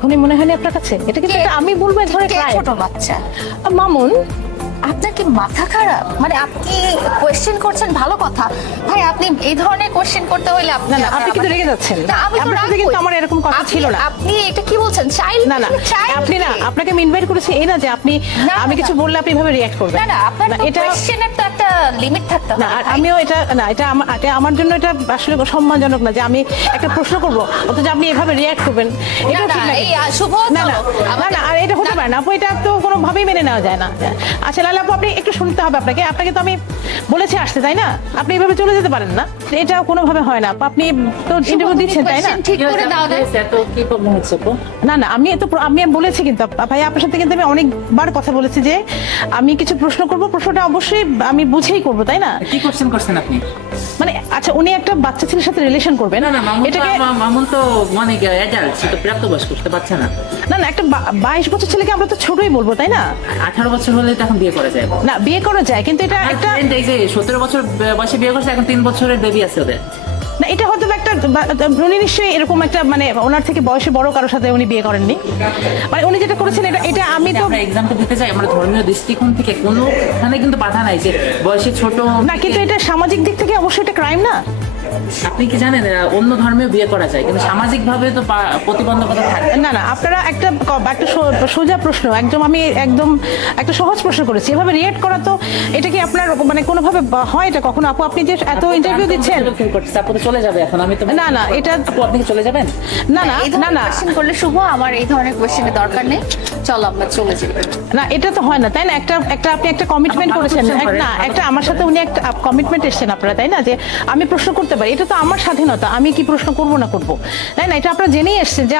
এখনই মনে হয়নি আপনার কাছে? এটা কিন্তু আমি বলবো এক ধরনের crime। ছোট বাচ্চা মামুন, আপনার কি মাথা খারাপ? মানে আপনি কোয়েশ্চেন করছেন ভালো কথা ভাই, আপনি এই ধরনের কোয়েশ্চেন করতে হলে না না আপনি কিন্তু রেগে যাচ্ছেন। না, আমি তো আপনার সাথে রাগবই। কিন্তু আমার এরকম কথা ছিল না। আপনি এটা কি বলছেন? চাইল্ড না না আপনি না, আপনাকে আমি ইনভাইট করেছি এই না যে আপনি না, আমি না। কিছু বললে আপনি এভাবে রিঅ্যাক্ট করবেন। না না আপনার এটা কোয়েশ্চেনের তো একটা লিমিট থাকতে না, হবে আর ভাই। আমিও এটা না, এটা আমার জন্য এটা আসলে সম্মানজনক না যে আমি একটা প্রশ্ন করব অথচ আপনি এভাবে রিঅ্যাক্ট করবেন। এটা না, ঠিক না। এই শুভ না না না না, আর এটা হতে পারে না আপু, এটা তো কোনোভাবেই মেনে নেওয়া যায় না। আচ্ছা লালা আপু, আপনি একটু শুনতে হবে আপনাকে আপনাকে তো আমি বলেছি আসতে, তাই না? আপনি এভাবে চলে যেতে পারেন না, এটা কোনোভাবে হয় না আপু। আপনি তো ইন্টারভিউ দিচ্ছেন, তাই না? ঠিক করে দাও না। কি প্রবলেম হচ্ছে আপু? না না আমি বলেছি কিন্তু ভাই আপনার সাথে কিন্তু আমি অনেকবার কথা বলেছি যে আমি কিছু প্রশ্ন করব, প্রশ্নটা অবশ্যই আমি বুঝেই করব, তাই না? কি কোশ্চেন করছেন আপনি? মানে আচ্ছা উনি একটা বাচ্চা ছেলের সাথে রিলেশন করবেন, না না মামুন তো এটাকে মামুন তো মানে অ্যাডাল্ট, সে তো প্রাপ্তবয়স্ক, করতে পারছে না। না না একটা 22 বছর ছেলেকে আমরা তো ছোটই বলবো, তাই না? 18 বছর হলে তো এখন বিয়ে করা যায়। না বিয়ে করা যায় কিন্তু এটা একটা এই যে 17 বছর বয়সে বিয়ে করছে, এখন 3 বছরের বেবি আছে ওদের। না এটা হয়তো একটা উনি নিশ্চয়ই এরকম একটা মানে ওনার থেকে বয়সে বড় কারোর সাথে উনি বিয়ে করেননি। মানে উনি যেটা করেছেন এটা আমি তো আমরা এক্সাম্পল দিতে চাই, আমরা ধর্মীয় দৃষ্টিকোণ থেকে কোনোখানে কিন্তু বাধা নাই যে বয়সে ছোট। না, কিন্তু এটা সামাজিক দিক থেকে অবশ্যই এটা ক্রাইম না? আপনি কি জানেন অন্য ধর্মেও বিয়ে করা যায়, কিন্তু সামাজিক ভাবে তো প্রতিবন্ধকতা থাকে। না না আপনারা একটা সোজা প্রশ্ন আমি একদম একটা সহজ প্রশ্ন করেছি, এভাবে রিয়েক্ট করা তো এটা কি আপনার মানে কোনোভাবে হয় এটা কখনো? আপু আপনি যে এত ইন্টারভিউ দিচ্ছেন। আপু তো চলে যাবে এখন, আমি তো না না এটা আপু আপনি কি চলে যাবেন? না না না না কোয়েশ্চেন করলে শুভ, আমার এই ধরনের কোয়েশ্চেনের দরকার নেই, চলো আমরা চলে যাই। না এটা তো হয় না, তাই না? আপনি একটা কমিটমেন্ট করেছেন না, একটা আমার সাথে উনি একটা কমিটমেন্ট এসেছেন আপনারা, তাই না? যে আমি প্রশ্ন করতে পারি, এটা তো আমার স্বাধীনতা, আমি কি প্রশ্ন করব না করব, তাই না? এটা আপনারা জেনেই এসেছেন যে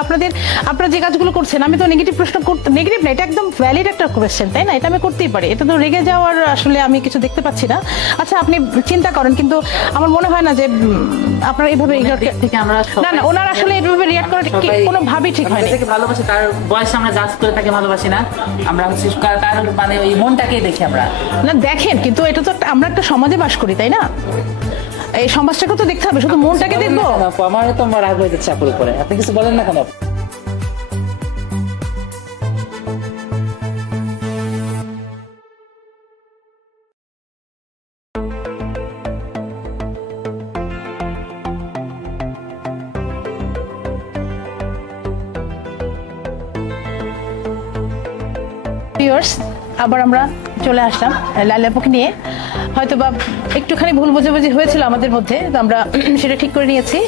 আপনারা যে কাজগুলো করছেন, আমি তো নেগেটিভ প্রশ্ন করতে, নেগেটিভ না, এটা একদম ভ্যালিড একটা কোয়েশ্চেন, তাই না? এটা আমি করতেই পারি, এটা তো রেগে যাওয়ার আসলে আমি কিছু দেখতে পাচ্ছি না। আচ্ছা আপনি চিন্তা করেন, কিন্তু আমার মনে হয় না যে আপনারা এইভাবে থেকে আমরা না না ওনার আসলে এইভাবে রিঅ্যাক্ট করা কোনোভাবেই ঠিক হয় না। থেকে ভালোবাসি, তার বয়স আমরা জাজ করে তাকে ভালোবাসি না, আমরা হচ্ছে তার মানে ওই মনটাকেই দেখি আমরা। না দেখেন, কিন্তু এটা তো আমরা একটা সমাজে বাস করি, তাই না? এই সমাজটাকে তো দেখতে হবে, শুধু মনটাকে দেখবো? আমার তো আমার রাগ হয়ে যাচ্ছে আপুর উপরে, আপনি কিছু বলেন না কেন? ভিউয়ার্স, আবার আমরা চলে আসলাম লাইলাপুকে নিয়ে। হয়তো বা একটুখানি ভুল বোঝাবুঝি হয়েছিল আমাদের মধ্যে, তো আমরা সেটা ঠিক করে নিয়েছি।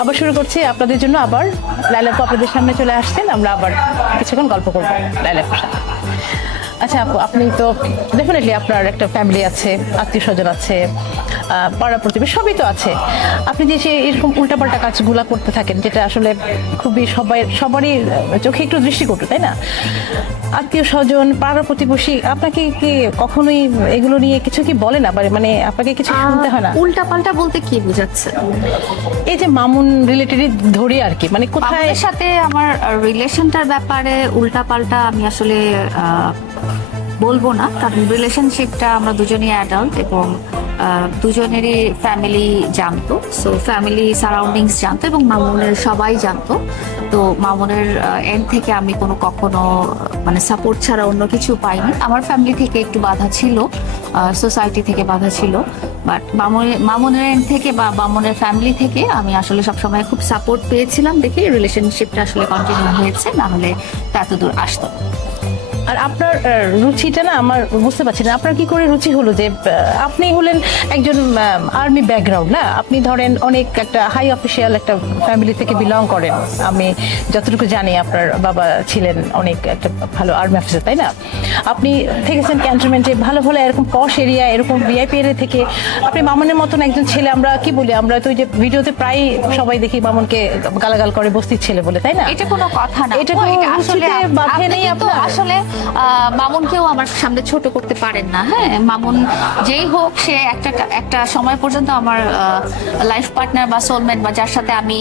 আবার শুরু করছি আপনাদের জন্য। আবার লাইলাপু আপনাদের সামনে চলে আসছেন, আমরা আবার কিছুক্ষণ গল্প করবো লাইলাপুর সাথে। আচ্ছা আপু, আপনি তো ডেফিনেটলি আপনার একটা ফ্যামিলি আছে, আত্মীয় স্বজন আছে, পাড়া প্রতিবেশী সবই তো আছে। আপনি যে এরকম উল্টাপাল্টা কাজগুলা করতে থাকেন, যেটা আসলে খুবই সবারই চোখে একটু দৃষ্টিকটু, তাই না? আত্মীয় স্বজন, পাড়া প্রতিবেশী আপনাকে কি কখনোই এগুলো নিয়ে কিছু কি বলে না? মানে আপনাকে কিছু শুনতে হয় না? উল্টা পাল্টা বলতে কি বুঝাচ্ছে? এই যে মামুন রিলেটেডই ধরি আর কি, মানে কোথায় মামুনের সাথে আমার রিলেশনটার ব্যাপারে উল্টা পাল্টা আমি আসলে বলবো না, কারণ রিলেশনশিপটা আমরা দুজনেই অ্যাডাল্ট এবং দুজনেরই ফ্যামিলি জানতো, সো ফ্যামিলি সারাউন্ডিংস জানতো এবং মামুনের সবাই জানতো। তো মামুনের এন্ড থেকে আমি কখনো মানে সাপোর্ট ছাড়া অন্য কিছু পাইনি। আমার ফ্যামিলি থেকে একটু বাধা ছিল, সোসাইটি থেকে বাধা ছিল, বাট মামুনের এন্ড থেকে বা মামুনের ফ্যামিলি থেকে আমি আসলে সবসময় খুব সাপোর্ট পেয়েছিলাম দেখে রিলেশনশিপটা আসলে কন্টিনিউ হয়েছে, না হলে এত দূর আসতো। আর আপনার রুচিটা না আমার বুঝতে পারছি না, আপনার কি করে রুচি হলো যে আপনি হলেন একজন আর্মি ব্যাকগ্রাউন্ড, না? আপনি ধরেন অনেক একটা হাই অফিসিয়াল একটা ফ্যামিলি থেকে বিলং করেন, আমি যতটুকু জানি আপনার বাবা ছিলেন অনেক একটা ভালো আর্মি অফিসার, তাই না? আপনি থেকেছেন ক্যান্টনমেন্টে, ভালো ভালো এরকম পশ এরিয়া, এরকম ভিআইপি এরিয়া থেকে। আপনি মামুনের মতন একজন ছেলে, আমরা কি বলি, আমরা তো ওই যে ভিডিওতে প্রায় সবাই দেখি মামুনকে গালাগাল করে বস্তির ছেলে বলে, তাই না? এটা কোনো কথা না, এটা আসলে বাধে নেই আপনার? আসলে মামুনকেও আমার সামনে ছোট করতে পারেন না। হ্যাঁ, মামুন যেই হোক, সে একটা সময় পর্যন্ত আমার লাইফ পার্টনার বা সোলমেট, বা যার সাথে আমি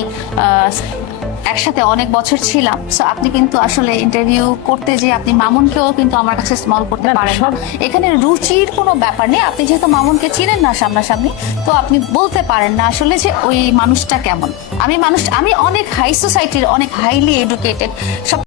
একসাথে অনেক বছর ছিলাম। সো আপনি কিন্তু আসলে ইন্টারভিউ করতে যে আপনি মামুনকেও কিন্তু আমার কাছে স্মল করতে পারেন না। এখানে রুচির কোনো ব্যাপার নেই। আপনি যেহেতু মামুনকে চিনেন না সামনাসামনি, তো আপনি বলতে পারেন না আসলে যে ওই মানুষটা কেমন। আমি অনেক হাই সোসাইটির, অনেক হাইলি এডুকেটেড, সব